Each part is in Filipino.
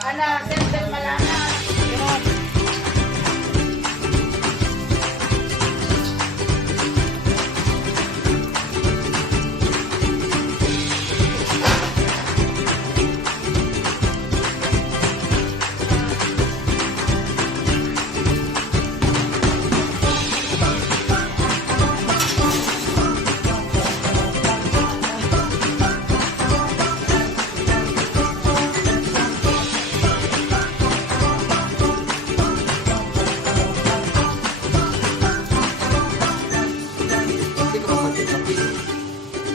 Ala, sentence malana.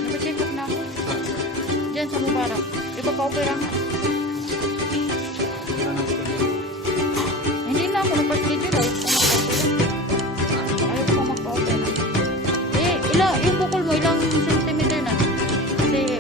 Nag-check up na ako. Diyan sa Mubarak. Ipapa-opera nga. Hindi na ako nagpa-schedule. Ayaw ko magpa-opera. Yung bukol mo, ilang centimeter na? Kasi,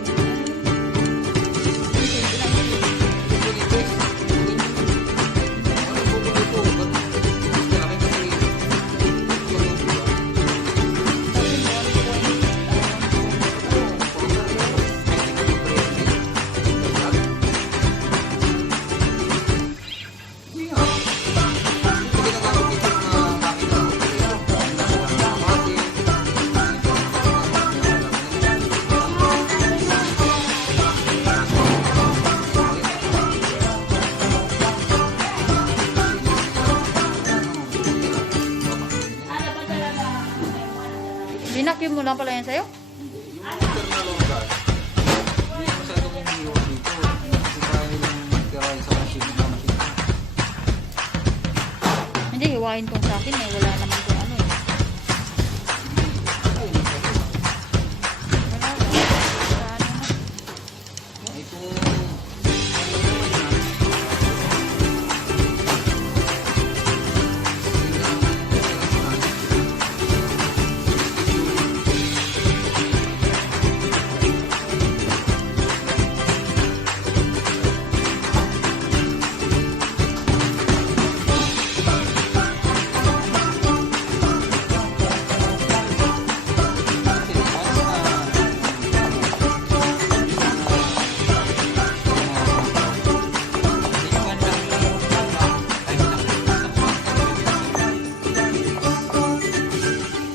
binakyum mo lang pala yan sa'yo? Hindi, hiwain kong sa akin eh. Wala naman kung ano eh.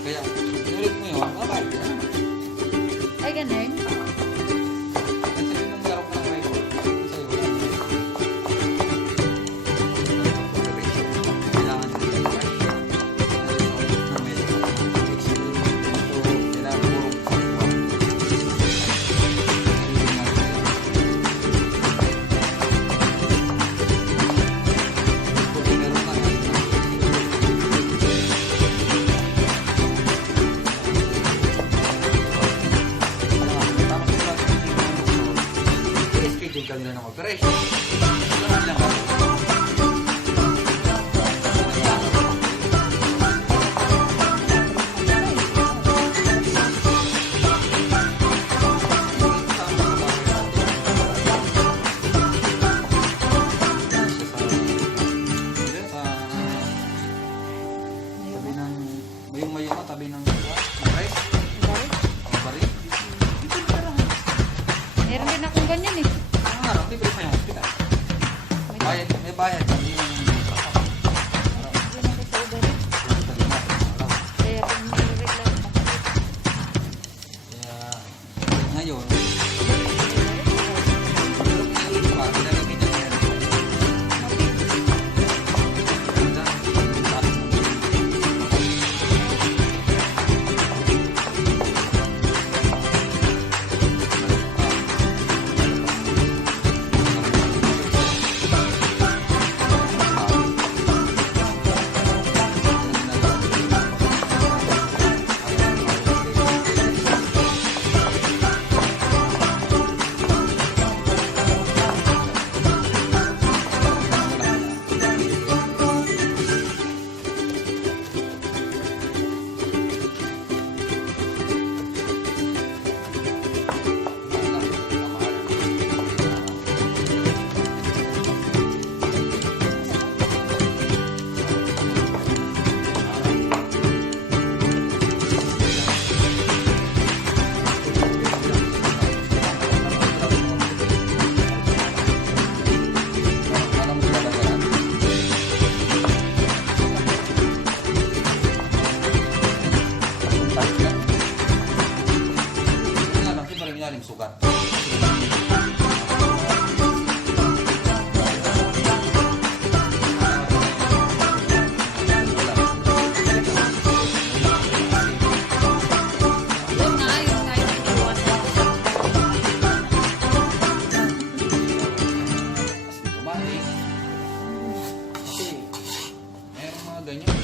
Wala. Wala naman. Ay, ganun. Kanila ng operation. Ganun lang ba? Tabi ng press. Bari. Meron din akong ganyan eh. Harap, libre pa yung hospital. Bayad, may bayad. Hindi naman yung Yun ang sa uber. Kaya kung nire-reklamo ako. kaya ngayon, pinalagay na yan. ganyan.